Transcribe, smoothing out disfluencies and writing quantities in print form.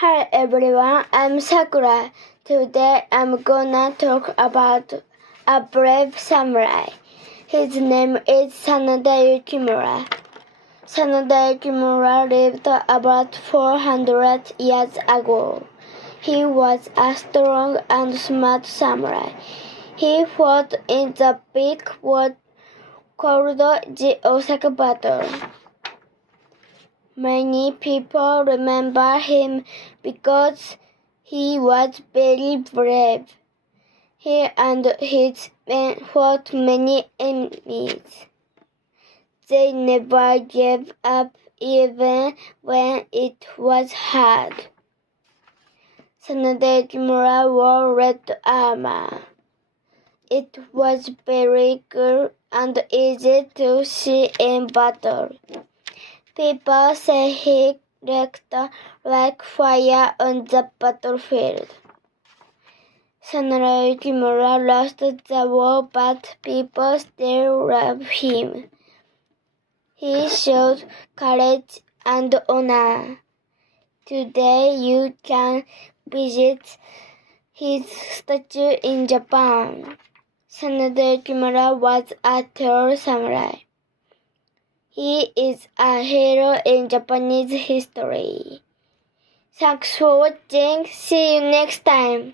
Hi everyone, I'm Sakura. Today I'm gonna talk about a brave samurai. His name is Sanada Yukimura. Sanada Yukimura lived about 400 years ago. He was a strong and smart samurai. He fought in the big war called the Osaka Battle. Many people remember him because he was very brave. He and his men fought many enemies. They never gave up even when it was hard. Sanada Yukimura wore red armor. It was very cool and easy to see in battle. People say he looked like fire on the battlefield. Sanada Yukimura lost the war, but people still love him. He showed courage and honor. Today you can visit his statue in Japan. Sanada Yukimura was a true samurai. He is a hero in Japanese history. Thanks for watching. See you next time.